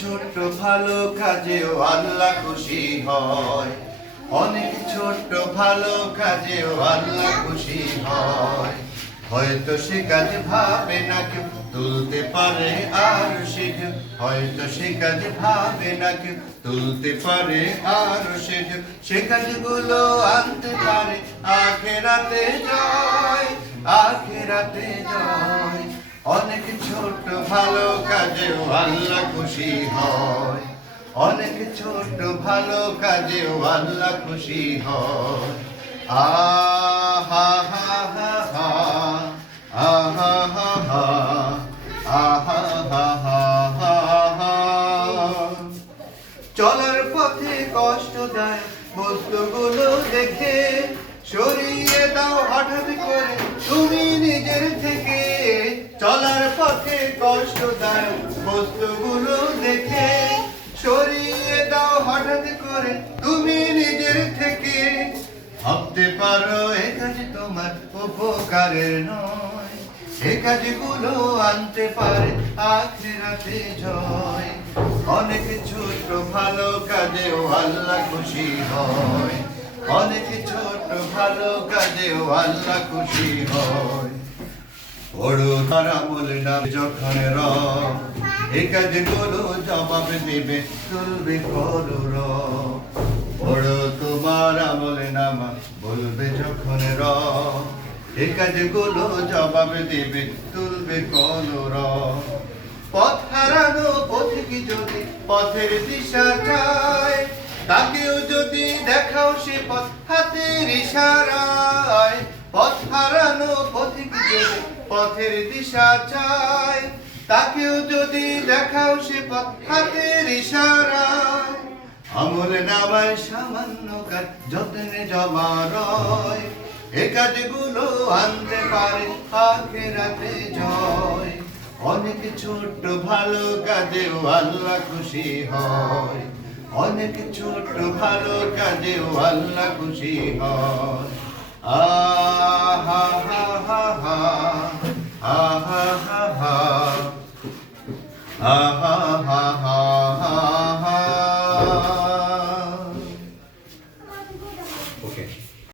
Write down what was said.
ছোট্ট ভালো কাজেও আল্লাহ খুশি হয়, অনেক ছোট্ট ভালো কাজেও আল্লাহ খুশি হয়। হয়তো সে কাজ ভাবে না কেউ তুলতে পারে আর সে ঢেউ, হয়তো সে কাজ ভাবে না কেউ তুলতে পারে আর সে কাজগুলো আনতে পারে আখেরাতে জয়, আখেরাতে জয়। অনেক ছোট্ট ভালো কাজেও আল্লাহ খুশি হয়, অনেক ছোট্ট ভালো কাজেও আল্লাহ খুশি হয়। আহা হা হা হা, আহা হা হা, আহা হা হা হা হা। চলার পথে কষ্ট দেয় বস্তুগুলো দেখে, সরিয়ে দাও হঠাৎ করে তুমি নিজের থেকে। চলার পথে কষ্ট দেয় বস্তুগুলো দেখে, সরিয়ে দাও হঠাৎ করে তুমি নিজের থেকে। ভাবতে পারো এ কাজ তোমার উপকারের নয়, এ কাজগুলো আনতে পারে আখিরাতে জয়। অনেক ছোট ভালো কাজেও আল্লাহ খুশি হয়, অনেক ছোট ভালো কাজেও আল্লাহ খুশি হয়। বড় তার আমল নাম যখন রব, এ কাজগুলো জবাব দেবে তুলবে করুর। বড় তোমার আমল নামা বলবে যখন রব, এ কাজগুলো জবাব দেবে তুলবে করুর। পথ হারানো পথিক যদি পথের দিশা চায়, তাকেও যদি দেখাও সে পথ হাতের ইশারায়। পথ হারানো পথিক যদি পথের দিশা চায়, তাকেও যদি দেখাও সে পথ হাতের ইশারায়। আমল নামায় সামান্য কাজ যত্নে জমা রয়, এ কাজগুলো আনতে পারে আখিরাতে জয়। অনেক ছোট্ট ভালো কাজেও আল্লাহ খুশি হয়, অনেক ছোট্ট ভালো কাজেও আল্লাহ খুশি হয়। আহা হা হা হা, আহা হা হা, আহা হা হা।